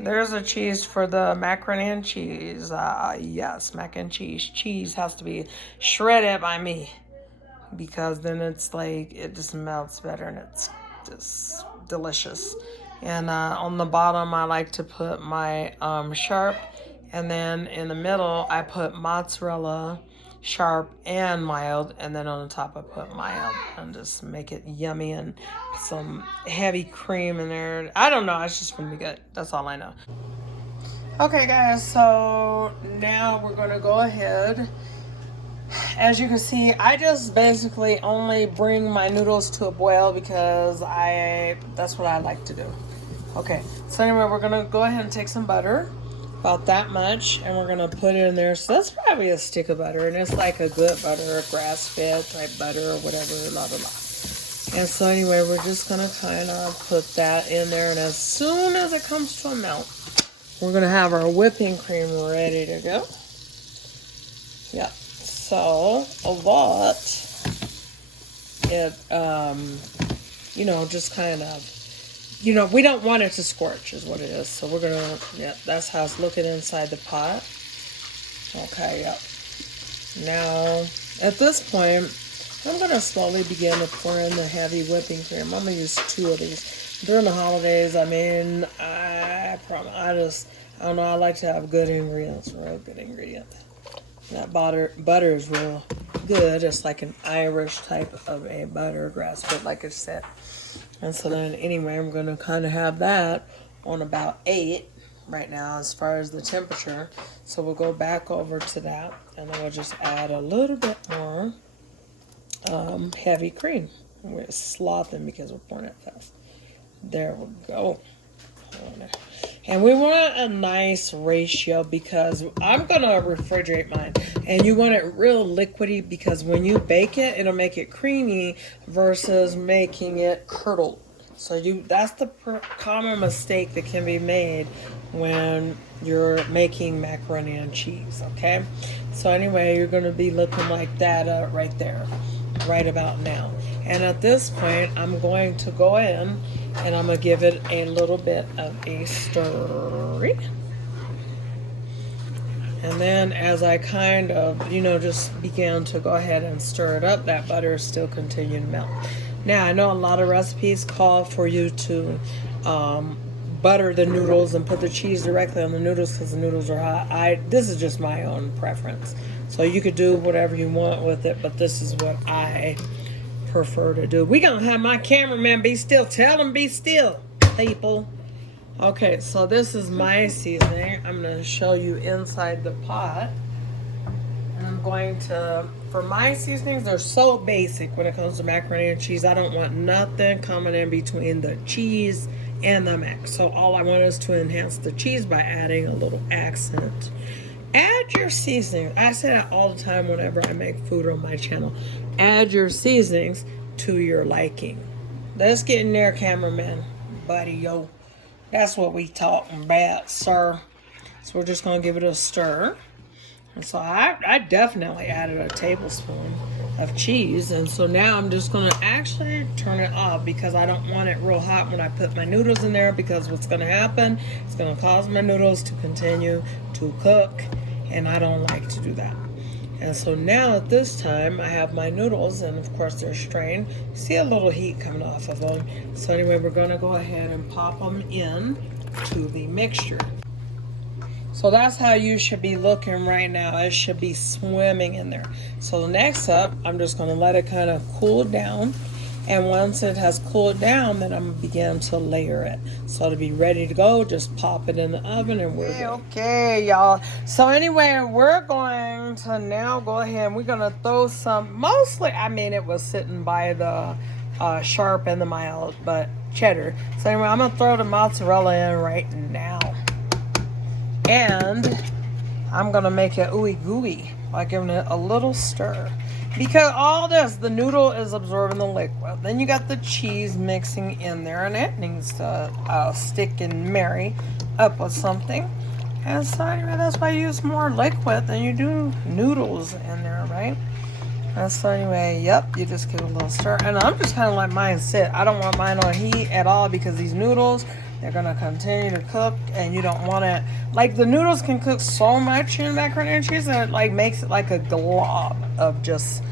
There's a cheese for the macaroni and cheese. Yes, mac and cheese. Cheese has to be shredded by me because then it's like it just melts better and it's just delicious. And on the bottom, I like to put my sharp, and then in the middle, I put mozzarella, sharp and mild, and then on the top, I put mild and just make it yummy and some heavy cream in there. I don't know, it's just gonna be good. That's all I know. Okay, guys, so now we're gonna go ahead. As you can see, I just basically only bring my noodles to a boil because that's what I like to do. Okay, so anyway, we're gonna go ahead and take some butter, about that much, and we're gonna put it in there. So that's probably a stick of butter, and it's like a good butter, grass-fed type butter or whatever, la la la. And so anyway, we're just gonna kind of put that in there, and as soon as it comes to a melt, we're gonna have our whipping cream ready to go. Yeah. So a lot, just kind of, we don't want it to scorch is what it is. So we're gonna, that's how it's looking inside the pot. Okay, yep. Now, at this point, I'm gonna slowly begin to pour in the heavy whipping cream. I'm gonna use 2 of these. During the holidays, I mean, I don't know, I like to have good ingredients, real good ingredients. That butter is real good. It's like an Irish type of a butter, grass-fed, like I said. And so then, anyway, I'm going to kind of have that on about 8 right now as far as the temperature. So we'll go back over to that, and then we'll just add a little bit more heavy cream. We're slothing because we're pouring it fast. There we go. And we want a nice ratio because I'm going to refrigerate mine. And you want it real liquidy because when you bake it, it'll make it creamy versus making it curdled. So that's the common mistake that can be made when you're making macaroni and cheese, okay? So anyway, you're going to be looking like that right there, right about now. And at this point, I'm going to go in and I'm going to give it a little bit of a stir. And then as I kind of, just began to go ahead and stir it up, that butter is still continuing to melt. Now, I know a lot of recipes call for you to butter the noodles and put the cheese directly on the noodles because the noodles are hot. This is just my own preference. So you could do whatever you want with it, but this is what I prefer to do. We're going to have my cameraman be still. Tell him be still, people. Okay, so this is my seasoning. I'm going to show you inside the pot. And I'm going to, for my seasonings, they're so basic when it comes to macaroni and cheese. I don't want nothing coming in between the cheese and the mac. So all I want is to enhance the cheese by adding a little accent. Add your seasoning. I say that all the time whenever I make food on my channel. Add your seasonings to your liking. Let's get in there, cameraman, buddy, yo. That's what we talking about, sir. So we're just going to give it a stir. And so I definitely added a tablespoon of cheese. And so now I'm just going to actually turn it off because I don't want it real hot when I put my noodles in there, because what's going to happen, it's going to cause my noodles to continue to cook. And I don't like to do that. And so now at this time, I have my noodles, and of course they're strained. See a little heat coming off of them. So anyway, we're going to go ahead and pop them in to the mixture. So that's how you should be looking right now. It should be swimming in there. So next up, I'm just going to let it kind of cool down. And once it has cooled down, then I'm going to begin to layer it. So to be ready to go, just pop it in the oven and we're good. Okay, y'all. So anyway, we're going to now go ahead. We're going to throw some, mostly, it was sitting by the sharp and the mild, but cheddar. So anyway, I'm going to throw the mozzarella in right now. And I'm going to make it ooey gooey by giving it a little stir. Because all this, the noodle is absorbing the liquid. Then you got the cheese mixing in there, and it needs to stick and marry up with something. And so anyway, that's why you use more liquid than you do noodles in there, right? And so anyway, yep, you just give it a little stir. And I'm just kind of let mine sit. I don't want mine on heat at all because these noodles, They're gonna continue to cook, and you don't want to, like, the noodles can cook so much in macaroni and cheese that it like makes it like a glob of just.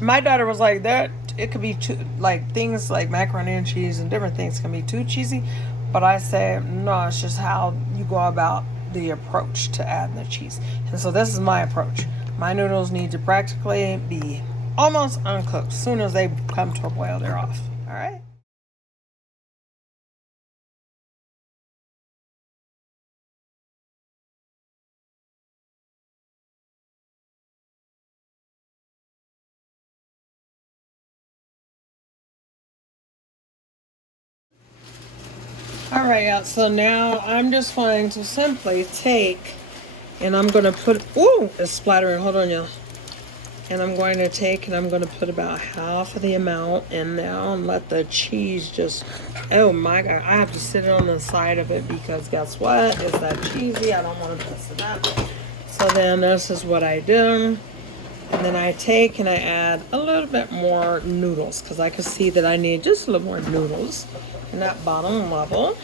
My daughter was like that. It could be too, like, things like macaroni and cheese and different things can be too cheesy, but I say no. It's just how you go about the approach to adding the cheese, and so this is my approach. My noodles need to practically be almost uncooked. As soon as they come to a boil, they're off. All right. All right, yeah, so now I'm just going to simply take, and I'm going to put, ooh, it's splattering, hold on, y'all. And I'm going to take and I'm going to put about half of the amount in now and let the cheese just, oh my God, I have to sit it on the side of it because guess what? It's that cheesy, I don't want to mess it up. So then this is what I do. And then I take and I add a little bit more noodles because I can see that I need just a little more noodles in that bottom level.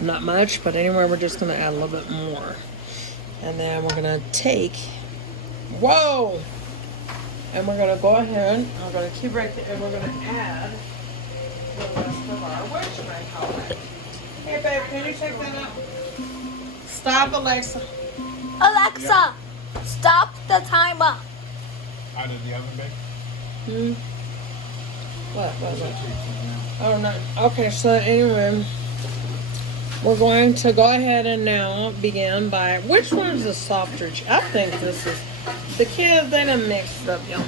Not much, but anyway, we're just going to add a little bit more. And then we're going to take, whoa! And we're going to go ahead, I'm going to keep right there, and we're going to add the rest of our whatchamacallit. Hey, babe, can you take that out? Stop, Alexa. Alexa, stop the timer. Out of the oven, babe? What was it? Oh, no. Okay, so anyway, we're going to go ahead and now begin by, which one's the softer cheese? I think this is, the kids, they done mixed it up, y'all.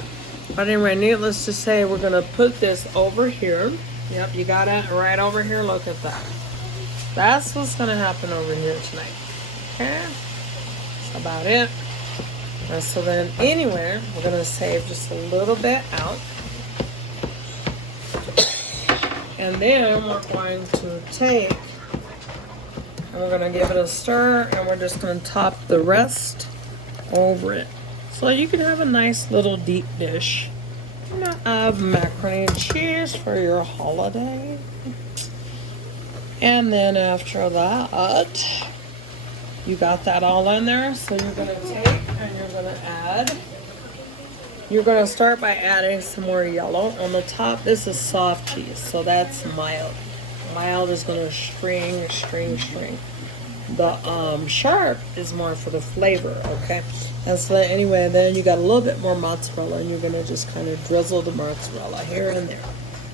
But anyway, needless to say, we're going to put this over here. Yep, you got it right over here. Look at that. That's what's going to happen over here tonight. Okay? That's about it. And so then, anyway, we're going to save just a little bit out. And then we're going to take, and we're going to give it a stir, and we're just going to top the rest over it. So you can have a nice little deep dish of macaroni and cheese for your holiday. And then after that, you got that all in there. So you're going to take and you're going to add. You're going to start by adding some more yellow. On the top, this is soft cheese, so that's mild. Mild is going to string. The sharp is more for the flavor, okay? And so anyway, then you got a little bit more mozzarella, and you're going to just kind of drizzle the mozzarella here and there,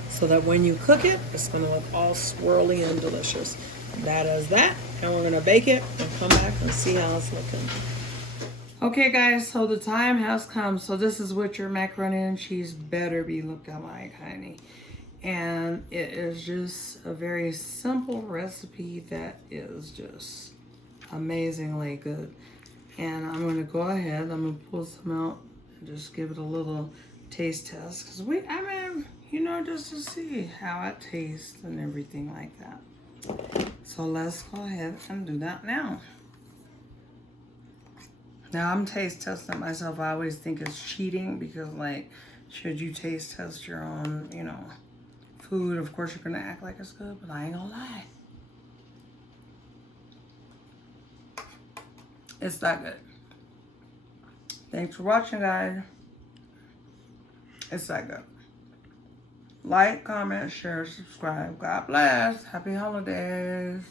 so that when you cook it, it's going to look all swirly and delicious. That is that, and we're going to bake it and come back and see how it's looking. Okay guys, so the time has come. So this is what your macaroni and cheese better be looking like, honey. And it is just a very simple recipe that is just amazingly good. And I'm gonna go ahead, I'm gonna pull some out and just give it a little taste test. Cause just to see how it tastes and everything like that. So let's go ahead and do that now. Now, I'm taste testing myself. I always think it's cheating because, like, should you taste test your own, food? Of course, you're going to act like it's good, but I ain't going to lie. It's that good. Thanks for watching, guys. It's that good. Like, comment, share, subscribe. God bless. Happy holidays.